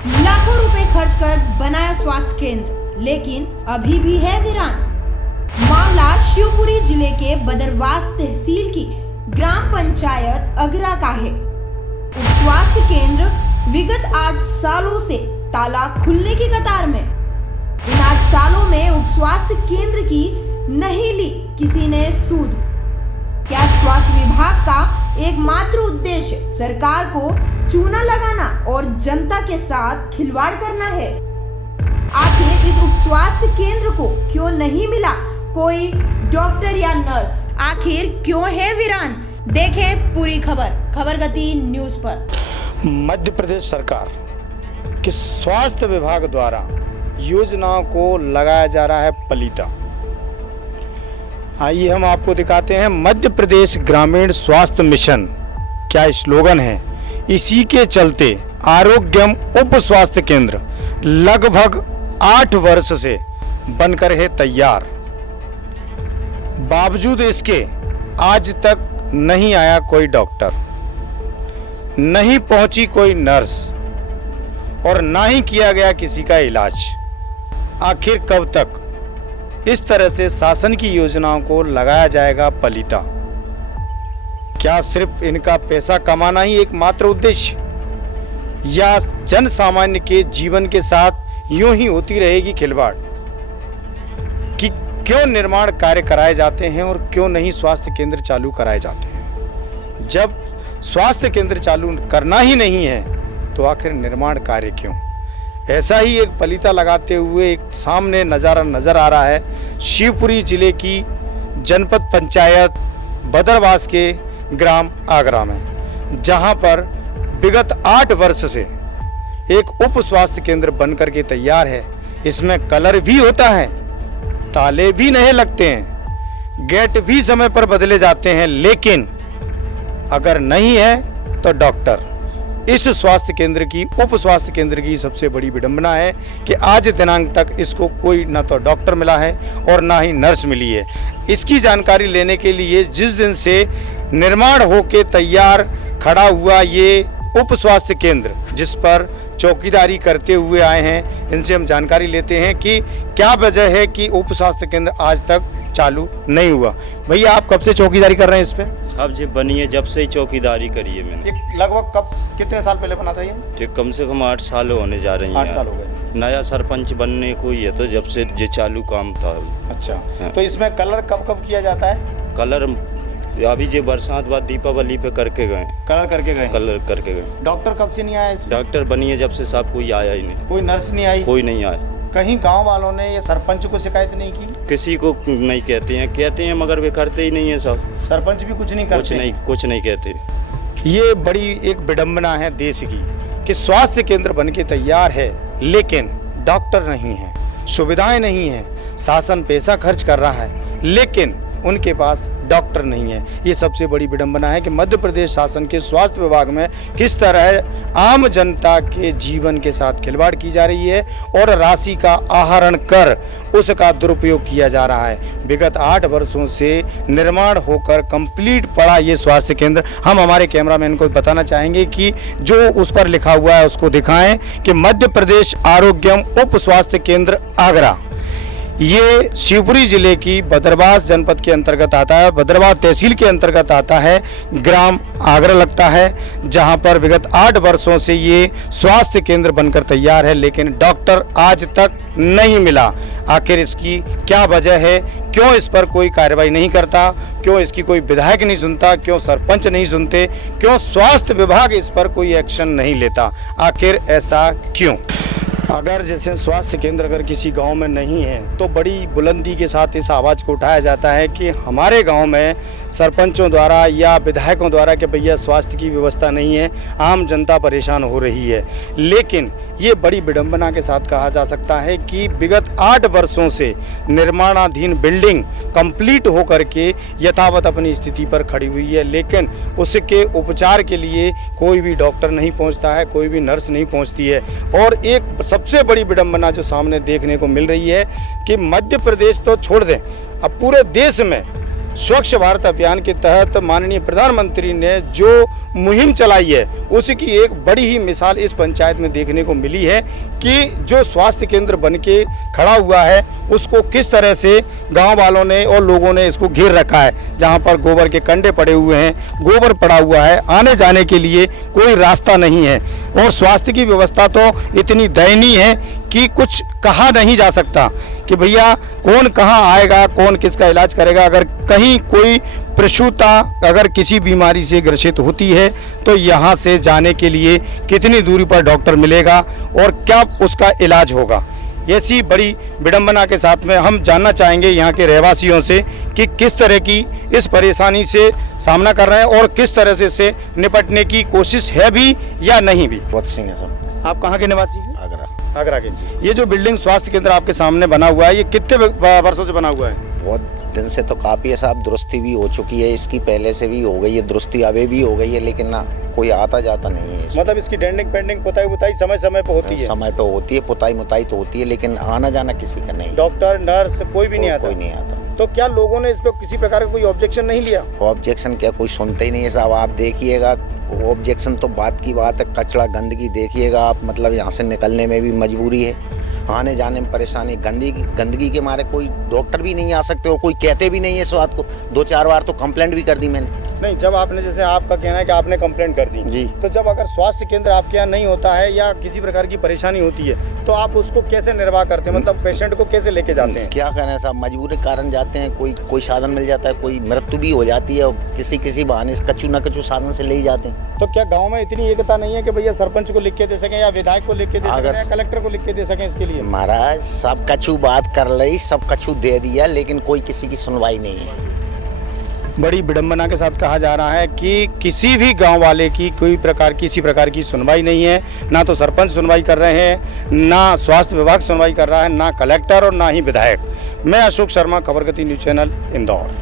लाखों रुपए खर्च कर बनाया स्वास्थ्य केंद्र, लेकिन अभी भी है वीरान। मामला शिवपुरी जिले के बदरवास तहसील की ग्राम पंचायत अगरा का है। उप स्वास्थ्य केंद्र विगत 8 सालों से ताला खुलने की कतार में। इन 8 सालों में उप स्वास्थ्य केंद्र की नहीं ली किसी ने सूद। क्या स्वास्थ्य विभाग का एकमात्र उद्देश्य सरकार को चूना लगाना और जनता के साथ खिलवाड़ करना है? आखिर इस उप स्वास्थ्य केंद्र को क्यों नहीं मिला कोई डॉक्टर या नर्स? आखिर क्यों है वीरान? देखें पूरी खबर गति न्यूज पर। मध्य प्रदेश सरकार के स्वास्थ्य विभाग द्वारा योजनाओं को लगाया जा रहा है पलीता। आइए हम आपको दिखाते हैं मध्य प्रदेश ग्रामीण स्वास्थ्य मिशन क्या स्लोगन है। इसी के चलते आरोग्यम उप स्वास्थ्य केंद्र लगभग 8 वर्ष से बनकर है तैयार। बावजूद इसके आज तक नहीं आया कोई डॉक्टर, नहीं पहुंची कोई नर्स और ना ही किया गया किसी का इलाज। आखिर कब तक इस तरह से शासन की योजनाओं को लगाया जाएगा पलीता? क्या सिर्फ इनका पैसा कमाना ही एकमात्र उद्देश्य, या जन सामान्य के जीवन के साथ यूं ही होती रहेगी खिलवाड़? कि क्यों निर्माण कार्य कराए जाते हैं और क्यों नहीं स्वास्थ्य केंद्र चालू कराए जाते हैं? जब स्वास्थ्य केंद्र चालू करना ही नहीं है तो आखिर निर्माण कार्य क्यों? ऐसा ही एक पलीता लगाते हुए एक सामने नज़ारा नजर आ रहा है शिवपुरी जिले की जनपद पंचायत बदरवास के ग्राम आगरा में, जहां पर विगत 8 वर्ष से एक उप स्वास्थ्य केंद्र बनकर के तैयार है। इसमें कलर भी होता है, ताले भी नए लगते हैं, गेट भी समय पर बदले जाते हैं, लेकिन अगर नहीं है तो डॉक्टर। इस स्वास्थ्य केंद्र की उप स्वास्थ्य केंद्र की सबसे बड़ी विडंबना है कि आज दिनांक तक इसको कोई ना तो डॉक्टर मिला है और ना ही नर्स मिली है। इसकी जानकारी लेने के लिए जिस दिन से निर्माण होके तैयार खड़ा हुआ ये उप स्वास्थ्य केंद्र, जिस पर चौकीदारी करते हुए आए हैं, इनसे हम जानकारी लेते हैं कि क्या वजह है कि उप स्वास्थ्य केंद्र आज तक चालू नहीं हुआ। भैया आप कब से चौकीदारी कर रहे हैं इस पे? साहब जी बनी है जब से ही चौकीदारी करी है मैंने। लगभग कब कितने साल पहले बना था ये? ठीक कम से कम 8 साल होने जा रहे हैं। 8 साल हो गए। नया सरपंच बनने को ही है तो जब से ये चालू काम था। अच्छा हाँ। तो इसमें कलर कब कब किया जाता है? कलर अभी जो बरसात बाद दीपावली पे करके गए। कलर करके गए। डॉक्टर कब से नहीं आया इसमें? डॉक्टर बनी है जब से साहब कोई आया ही नहीं। कोई नर्स नहीं आई? कोई नहीं आया। कहीं गांव वालों ने या सरपंच को शिकायत नहीं की? किसी को नहीं कहते हैं मगर वे करते ही नहीं है साहब। सरपंच भी कुछ नहीं करते? कुछ नहीं कहते। ये बड़ी एक विडंबना है देश की कि स्वास्थ्य केंद्र बन के तैयार है लेकिन डॉक्टर नहीं है, सुविधाएं नहीं है, शासन पैसा खर्च कर रहा है लेकिन उनके पास डॉक्टर नहीं है। ये सबसे बड़ी विडंबना है कि मध्य प्रदेश शासन के स्वास्थ्य विभाग में किस तरह आम जनता के जीवन के साथ खिलवाड़ की जा रही है और राशि का आहरण कर उसका दुरुपयोग किया जा रहा है। विगत 8 वर्षों से निर्माण होकर कंप्लीट पड़ा ये स्वास्थ्य केंद्र। हम हमारे कैमरामैन को बताना चाहेंगे कि जो उस पर लिखा हुआ है उसको दिखाएं कि मध्य प्रदेश आरोग्यम उप स्वास्थ्य केंद्र आगरा। ये शिवपुरी जिले की बदरवास जनपद के अंतर्गत आता है, बदरवास तहसील के अंतर्गत आता है, ग्राम आगरा लगता है, जहां पर विगत 8 वर्षों से ये स्वास्थ्य केंद्र बनकर तैयार है लेकिन डॉक्टर आज तक नहीं मिला। आखिर इसकी क्या वजह है? क्यों इस पर कोई कार्रवाई नहीं करता? क्यों इसकी कोई विधायक नहीं सुनता? क्यों सरपंच नहीं सुनते? क्यों स्वास्थ्य विभाग इस पर कोई एक्शन नहीं लेता? आखिर ऐसा क्यों? अगर जैसे स्वास्थ्य केंद्र अगर किसी गांव में नहीं है तो बड़ी बुलंदी के साथ इस आवाज़ को उठाया जाता है कि हमारे गांव में सरपंचों द्वारा या विधायकों द्वारा कि भैया स्वास्थ्य की व्यवस्था नहीं है, आम जनता परेशान हो रही है। लेकिन ये बड़ी विडंबना के साथ कहा जा सकता है कि विगत 8 वर्षों से निर्माणाधीन बिल्डिंग कंप्लीट होकर के यथावत अपनी स्थिति पर खड़ी हुई है लेकिन उसके उपचार के लिए कोई भी डॉक्टर नहीं पहुंचता है, कोई भी नर्स नहीं पहुंचती है। और एक सबसे बड़ी विडंबना जो सामने देखने को मिल रही है कि मध्य प्रदेश तो छोड़ दें, अब पूरे देश में स्वच्छ भारत अभियान के तहत माननीय प्रधानमंत्री ने जो मुहिम चलाई है उसकी एक बड़ी ही मिसाल इस पंचायत में देखने को मिली है कि जो स्वास्थ्य केंद्र बन के खड़ा हुआ है उसको किस तरह से गांव वालों ने और लोगों ने इसको घेर रखा है। जहां पर गोबर के कंडे पड़े हुए हैं, गोबर पड़ा हुआ है, आने जाने के लिए कोई रास्ता नहीं है और स्वास्थ्य की व्यवस्था तो इतनी दयनीय है कि कुछ कहा नहीं जा सकता कि भैया कौन कहाँ आएगा, कौन किसका इलाज करेगा। अगर कहीं कोई प्रसूता अगर किसी बीमारी से ग्रसित होती है तो यहाँ से जाने के लिए कितनी दूरी पर डॉक्टर मिलेगा और क्या उसका इलाज होगा। ऐसी बड़ी विडंबना के साथ में हम जानना चाहेंगे यहाँ के रहवासियों से कि किस तरह की इस परेशानी से सामना कर रहे हैं और किस तरह से इससे निपटने की कोशिश है भी या नहीं भी। बहुत सिंह है सर। आप कहाँ के निवासी हैं? आगरा। आगरा के। ये जो बिल्डिंग स्वास्थ्य केंद्र आपके सामने बना हुआ है, ये कितने वर्षों से बना हुआ है? बहुत दिन से तो काफ़ी है साहब, दुरुस्ती भी हो चुकी है, इसकी पहले से भी हो गई है दुरुस्ती, अभी भी हो गई है, लेकिन ना कोई आता जाता नहीं है। मतलब इसकी डेंडिंग पेंडिंग पुताई उताई समय समय पे होती है? समय पे होती है, पुताई मुताई तो होती है, लेकिन आना जाना किसी का नहीं। डॉक्टर नर्स कोई भी नहीं आता? कोई नहीं आता। तो क्या लोगों ने इस पे किसी प्रकार का कोई ऑब्जेक्शन नहीं लिया? ऑब्जेक्शन क्या, कोई सुनते ही नहीं है साहब। आप देखिएगा, ऑब्जेक्शन तो बात की बात है, कचरा गंदगी देखिएगा आप, मतलब यहाँ से निकलने में भी मजबूरी है, आने जाने में परेशानी, गंदगी के मारे कोई डॉक्टर भी नहीं आ सकते और कोई कहते भी नहीं है इस बात को। 2-4 बार तो कंप्लेंट भी कर दी मैंने। नहीं, जब आपने, जैसे आपका कहना है कि आपने कंप्लेंट कर दी जी, तो जब अगर स्वास्थ्य केंद्र आपके यहाँ नहीं होता है या किसी प्रकार की परेशानी होती है तो आप उसको कैसे निर्वाह करते हैं? मतलब पेशेंट को कैसे लेके जाते हैं? क्या करें साहब, मजबूरी के कारण जाते हैं, कोई साधन मिल जाता है, कोई मृत्यु भी हो जाती है और किसी बहाने से कछु न कछु साधन से ले ही जाते हैं। तो क्या गांव में इतनी एकता नहीं है कि भैया सरपंच को लिख के दे सकें या विधायक को लिख के दे सकें या कलेक्टर को लिख के दे सकें इसके लिए? महाराज सब कछु बात कर ली, सब कछु दे दिया, लेकिन कोई किसी की सुनवाई नहीं है। बड़ी विडंबना के साथ कहा जा रहा है कि किसी भी गांव वाले की किसी प्रकार की सुनवाई नहीं है। ना तो सरपंच सुनवाई कर रहे हैं, ना स्वास्थ्य विभाग सुनवाई कर रहा है, ना कलेक्टर और ना ही विधायक। मैं अशोक शर्मा, खबरगति न्यूज़ चैनल, इंदौर।